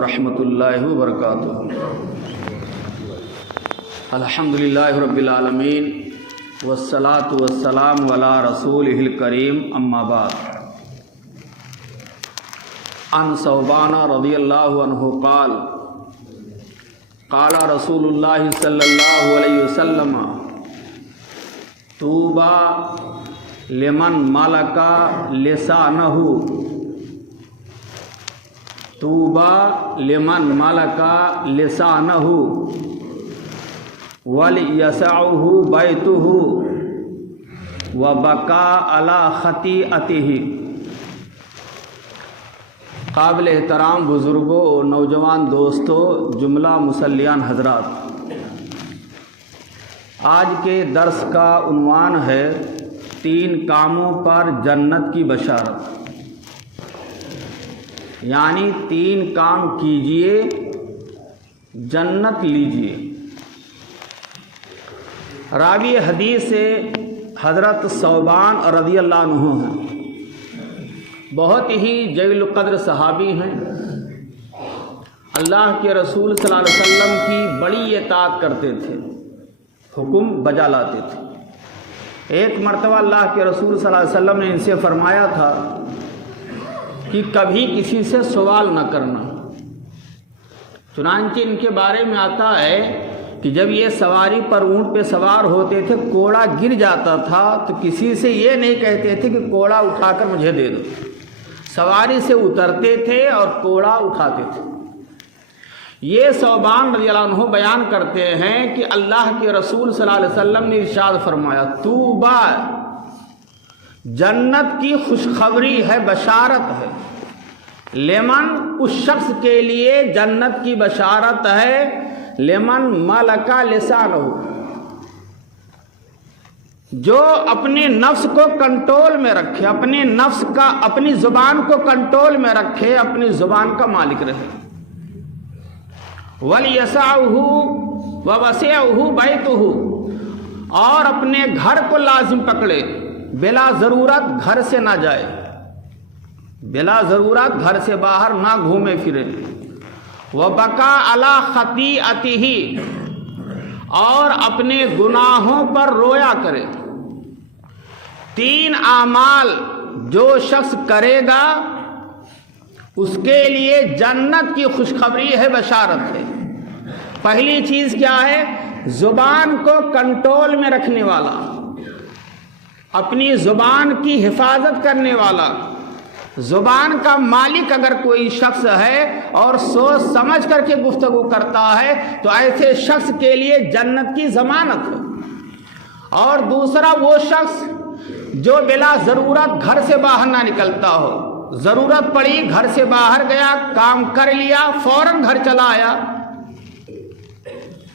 ورحمۃ اللہ وبرکاتہ۔ الحمدللہ رب العالمین والصلاة والسلام علی رسولہ الکریم، اما بعد۔ عن ثوبان رضی اللہ عنہ قال قال رسول اللہ صلی اللہ علیہ وسلم طوبی لمن ملک لسانہ طوبی لمن ملک لسانہ ولیسعہ بیتہ وبکا علی خطیئتہ۔ قابل احترام بزرگوں، نوجوان دوستوں، جملہ مسلیان حضرات، آج کے درس کا عنوان ہے 3 کاموں پر جنت کی بشارت، یعنی 3 کام کیجئے جنت لیجئے۔ راوی حدیث سے حضرت ثوبان رضی اللہ عنہ ہیں، بہت ہی جلیل القدر صحابی ہیں، اللہ کے رسول صلی اللہ علیہ وسلم کی بڑی اطاعت کرتے تھے، حکم بجا لاتے تھے۔ ایک مرتبہ اللہ کے رسول صلی اللہ علیہ وسلم نے ان سے فرمایا تھا کہ کبھی کسی سے سوال نہ کرنا۔ چنانچہ ان کے بارے میں آتا ہے کہ جب یہ سواری پر اونٹ پہ سوار ہوتے تھے، کوڑا گر جاتا تھا تو کسی سے یہ نہیں کہتے تھے کہ کوڑا اٹھا کر مجھے دے دو، سواری سے اترتے تھے اور کوڑا اٹھاتے تھے۔ یہ ثوبان رضی اللہ عنہ بیان کرتے ہیں کہ اللہ کے رسول صلی اللہ علیہ وسلم نے ارشاد فرمایا، طوبی، جنت کی خوشخبری ہے، بشارت ہے، لمن، اس شخص کے لیے جنت کی بشارت ہے، لمن ملک لسانہ، جو اپنے نفس کو کنٹرول میں رکھے، اپنے نفس کا، اپنی زبان کو کنٹرول میں رکھے، اپنی زبان کا مالک رہے۔ وَلْيَسَعْهُ وَوَسِعْهُ بَيْتُهُ، اور اپنے گھر کو لازم پکڑے، بلا ضرورت گھر سے نہ جائے، بلا ضرورت گھر سے باہر نہ گھومے پھرے۔ وَبَكَى عَلَى خَطِيئَتِهِ، اور اپنے گناہوں پر رویا کرے۔ 3 اعمال جو شخص کرے گا اس کے لیے جنت کی خوشخبری ہے، بشارت ہے۔ پہلی چیز کیا ہے؟ زبان کو کنٹرول میں رکھنے والا، اپنی زبان کی حفاظت کرنے والا۔ زبان کا مالک اگر کوئی شخص ہے اور سوچ سمجھ کر کے گفتگو کرتا ہے تو ایسے شخص کے لیے جنت کی ضمانت ہے۔ اور دوسرا وہ شخص جو بلا ضرورت گھر سے باہر نہ نکلتا ہو، ضرورت پڑی گھر سے باہر گیا، کام کر لیا، فوراً گھر چلا آیا،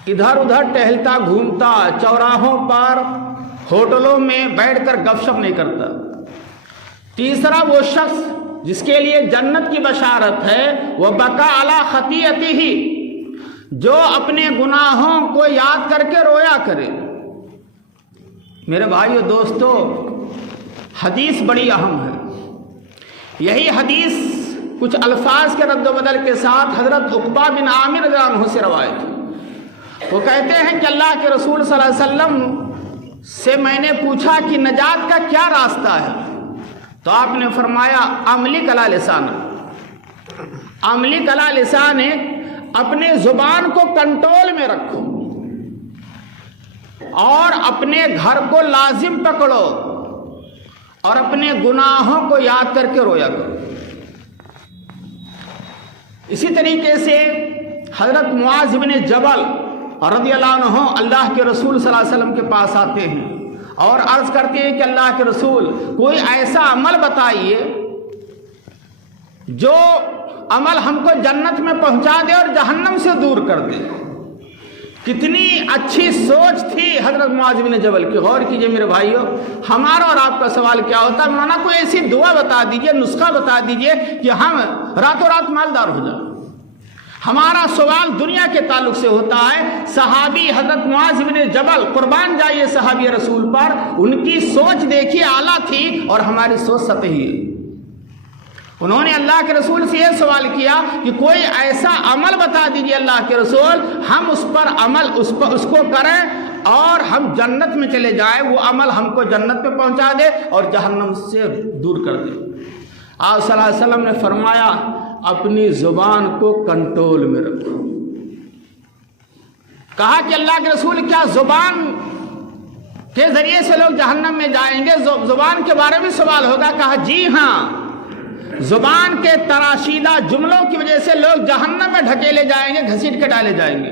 ادھر ادھر ٹہلتا گھومتا، چوراہوں پر، ہوٹلوں میں بیٹھ کر گپ شپ نہیں کرتا۔ تیسرا وہ شخص جس کے لیے جنت کی بشارت ہے، وہ بکا علی خطیئتہ، جو اپنے گناہوں کو یاد کر کے رویا کرے۔ میرے بھائیو دوستو، حدیث بڑی اہم ہے۔ یہی حدیث کچھ الفاظ کے رد و بدل کے ساتھ حضرت عقبہ بن عامر رضی اللہ عنہ سے روایت ہے۔ وہ کہتے ہیں کہ اللہ کے رسول صلی اللہ علیہ وسلم سے میں نے پوچھا کہ نجات کا کیا راستہ ہے، تو آپ نے فرمایا، املک علی لسانہ، املک علی لسانہ، اپنے زبان کو کنٹرول میں رکھو اور اپنے گھر کو لازم پکڑو اور اپنے گناہوں کو یاد کر کے رویا کرو۔ اسی طریقے سے حضرت معاذ بن جبل رضی اللہ عنہ اللہ کے رسول صلی اللہ علیہ وسلم کے پاس آتے ہیں اور عرض کرتے ہیں کہ اللہ کے رسول، کوئی ایسا عمل بتائیے جو عمل ہم کو جنت میں پہنچا دے اور جہنم سے دور کر دے۔ کتنی اچھی سوچ تھی حضرت معاذ بن جبل کی۔ غور کیجئے میرے بھائیو، ہمارا اور آپ کا سوال کیا ہوتا ہے؟ مولانا کوئی ایسی دعا بتا دیجئے، نسخہ بتا دیجئے کہ ہم راتوں رات مالدار ہو جائیں۔ ہمارا سوال دنیا کے تعلق سے ہوتا ہے۔ صحابی حضرت معاذ بن جبل، قربان جائیے صحابی رسول پر، ان کی سوچ دیکھیے اعلیٰ تھی اور ہماری سوچ سطحی ہے۔ انہوں نے اللہ کے رسول سے یہ سوال کیا کہ کوئی ایسا عمل بتا دیجیے اللہ کے رسول، ہم اس پر عمل اس کو کریں اور ہم جنت میں چلے جائیں، وہ عمل ہم کو جنت میں پہنچا دے اور جہنم سے دور کر دے۔ آپ صلی اللہ علیہ وسلم نے فرمایا اپنی زبان کو کنٹرول میں رکھو۔ کہا کہ اللہ کے رسول کیا زبان کے ذریعے سے لوگ جہنم میں جائیں گے؟ زبان کے بارے میں سوال ہوگا۔ کہا جی ہاں، زبان کے تراشیدہ جملوں کی وجہ سے لوگ جہنم میں ڈھکیلے جائیں گے، گھسیٹ کے ڈالے جائیں گے۔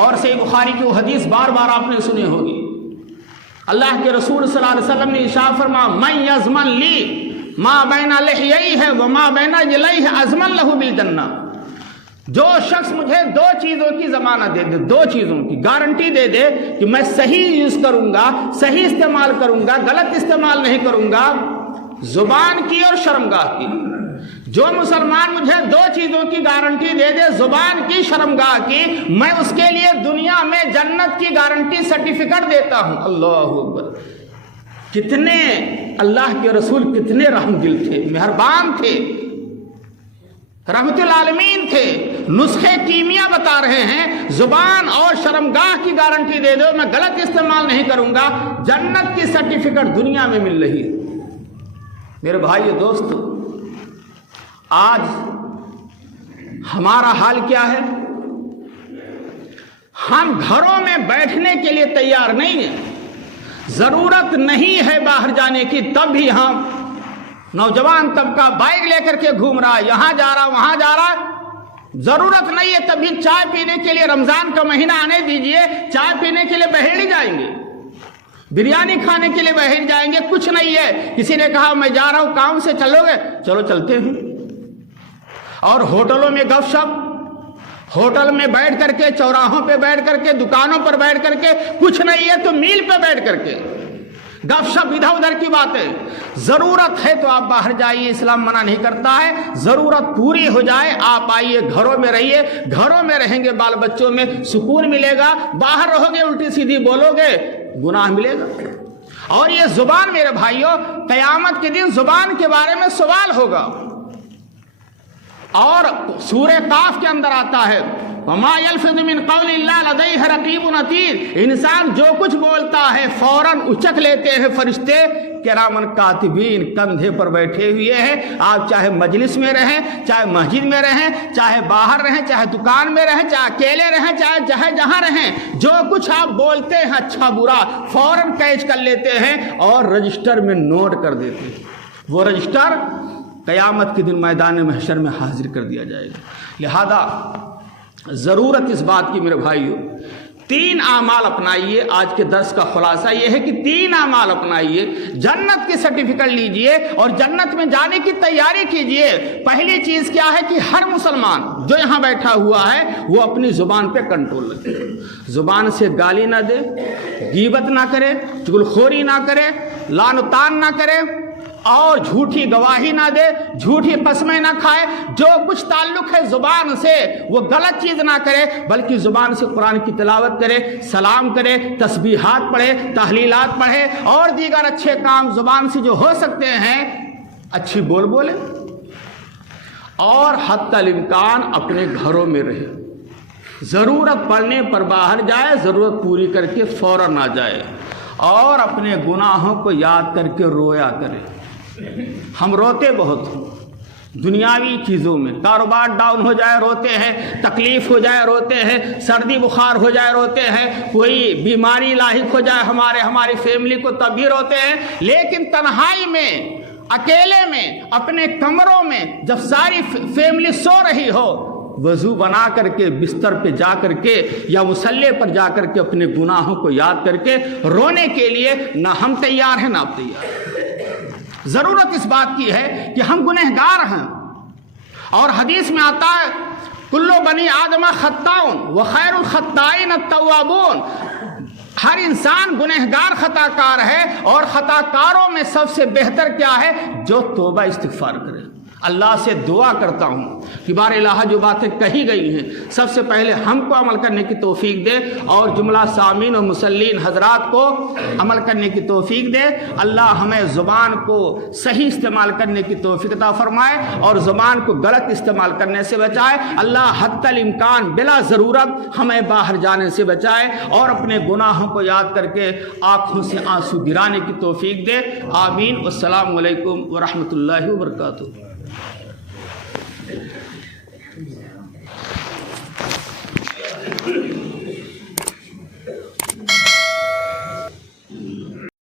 اور صحیح بخاری کی وہ حدیث بار بار آپ نے سنی ہوگی، اللہ کے رسول صلی اللہ علیہ وسلم نے ارشاد فرمایا من یضمن لی ما بین لحییہ وما بین جلیہ اضمن لہ بالجنہ۔ جو شخص مجھے دو چیزوں کی ضمانت دے دے، دو چیزوں کی گارنٹی دے دے کہ میں صحیح یوز کروں گا، صحیح استعمال کروں گا، غلط استعمال نہیں کروں گا، زبان کی اور شرمگاہ کی۔ جو مسلمان مجھے دو چیزوں کی گارنٹی دے دے، زبان کی، شرمگاہ کی، میں اس کے لیے دنیا میں جنت کی گارنٹی سرٹیفکیٹ دیتا ہوں۔ اللہ اکبر! کتنے اللہ کے رسول کتنے رحم دل تھے، مہربان تھے، رحمت العالمین تھے۔ نسخے کیمیا بتا رہے ہیں، زبان اور شرمگاہ کی گارنٹی دے دو، میں غلط استعمال نہیں کروں گا، جنت کی سرٹیفکیٹ دنیا میں مل رہی ہے۔ میرے بھائی دوست، آج ہمارا حال کیا ہے؟ ہم گھروں میں بیٹھنے کے لیے تیار نہیں ہیں۔ ضرورت نہیں ہے باہر جانے کی، تب بھی ہم نوجوان طبقہ بائک لے کر کے گھوم رہا ہے، یہاں جا رہا وہاں جا رہا۔ ضرورت نہیں ہے تب بھی چائے پینے کے لیے رمضان کا مہینہ آنے دیجئے، چائے پینے کے لیے باہر نہیں جائیں گے، بریانی کھانے کے لیے باہر جائیں گے۔ کچھ نہیں ہے، کسی نے کہا میں جا رہا ہوں کام سے، چلو گے؟ چلو چلتے ہیں۔ اور ہوٹلوں میں گپ شپ، ہوٹل میں بیٹھ کر کے، چوراہوں پہ بیٹھ کر کے، دکانوں پر بیٹھ کر کے، کچھ نہیں ہے تو میل پہ بیٹھ کر کے گپ شپ، ادھر ادھر کی باتیں۔ ضرورت ہے تو آپ باہر جائیے، اسلام منع نہیں کرتا ہے۔ ضرورت پوری ہو جائے آپ آئیے، گھروں میں رہیے، گھروں میں رہیں گے بال بچوں میں سکون ملے گا، باہر رہو گے الٹی سیدھی بولو گے گناہ ملے گا۔ اور یہ زبان میرے بھائیوں، قیامت کے دن زبان کے بارے میں سوال ہوگا۔ اور سورہ قاف کے اندر آتا ہے وما یلفظ من قول الا لدیہ رقیب عتید، انسان جو کچھ بولتا ہے فوراً اچک لیتے ہیں فرشتے کرامن کاتبین، کندھے پر بیٹھے ہوئے ہیں۔ آپ چاہے مجلس میں رہیں، چاہے مسجد میں رہیں، چاہے باہر رہیں، چاہے دکان میں رہیں، چاہے اکیلے رہیں، چاہے جہاں رہیں، جو کچھ آپ بولتے ہیں اچھا برا فوراً کیچ کر لیتے ہیں اور رجسٹر میں نوٹ کر دیتے ہیں۔ وہ رجسٹر قیامت کے دن میدان محشر میں حاضر کر دیا جائے گا۔ لہذا ضرورت اس بات کی میرے بھائیوں، تین اعمال اپنائیے۔ آج کے درس کا خلاصہ یہ ہے کہ تین اعمال اپنائیے، جنت کی سرٹیفکیٹ لیجئے اور جنت میں جانے کی تیاری کیجئے۔ پہلی چیز کیا ہے کہ ہر مسلمان جو یہاں بیٹھا ہوا ہے وہ اپنی زبان پہ کنٹرول رکھے، زبان سے گالی نہ دے، غیبت نہ کرے، چغلخوری نہ کرے، لعن و طعن نہ کرے، اور جھوٹی گواہی نہ دے، جھوٹی قسمیں نہ کھائے۔ جو کچھ تعلق ہے زبان سے وہ غلط چیز نہ کرے، بلکہ زبان سے قرآن کی تلاوت کرے، سلام کرے، تسبیحات پڑھے، تحلیلات پڑھے، اور دیگر اچھے کام زبان سے جو ہو سکتے ہیں اچھی بولے، اور حتی الامکان اپنے گھروں میں رہے۔ ضرورت پڑنے پر باہر جائے، ضرورت پوری کر کے فوراً آ جائے، اور اپنے گناہوں کو یاد کر کے رویا کرے۔ ہم روتے بہت ہیں دنیاوی چیزوں میں، کاروبار ڈاؤن ہو جائے روتے ہیں، تکلیف ہو جائے روتے ہیں، سردی بخار ہو جائے روتے ہیں، کوئی بیماری لاحق ہو جائے ہماری فیملی کو تب بھی روتے ہیں۔ لیکن تنہائی میں، اکیلے میں، اپنے کمروں میں جب ساری فیملی سو رہی ہو، وضو بنا کر کے بستر پہ جا کر کے یا مصلے پر جا کر کے اپنے گناہوں کو یاد کر کے رونے کے لیے نہ ہم تیار ہیں نہ آپ تیار ہیں۔ ضرورت اس بات کی ہے کہ ہم گنہگار ہیں، اور حدیث میں آتا ہے کلو بنی آدم خطاؤن وخیر الخطائین التوابون، ہر انسان گنہگار خطا کار ہے، اور خطا کاروں میں سب سے بہتر کیا ہے؟ جو توبہ استغفار کرے۔ اللہ سے دعا کرتا ہوں کہ بار الہ جو باتیں کہی گئی ہیں سب سے پہلے ہم کو عمل کرنے کی توفیق دے اور جملہ سامعین و مسلین حضرات کو عمل کرنے کی توفیق دے۔ اللہ ہمیں زبان کو صحیح استعمال کرنے کی توفیق عطا فرمائے اور زبان کو غلط استعمال کرنے سے بچائے۔ اللہ حتی الامکان بلا ضرورت ہمیں باہر جانے سے بچائے اور اپنے گناہوں کو یاد کر کے آنکھوں سے آنسو گرانے کی توفیق دے۔ آمین۔ والسلام علیکم ورحمۃ اللہ وبرکاتہ۔